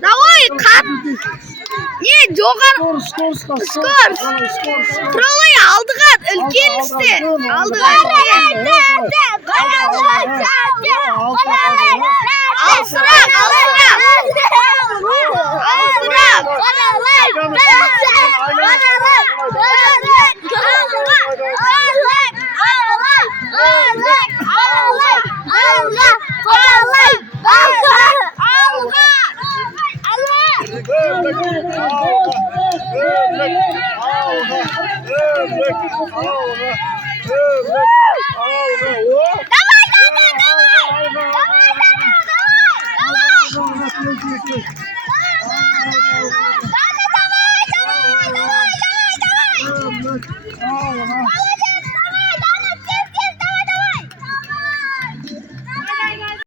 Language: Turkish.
Давай, kat. Не, жоғар. Skor. Kralıyı aldı kat. Ülkenin üstü. Aldı kat. Al sırak. Давай!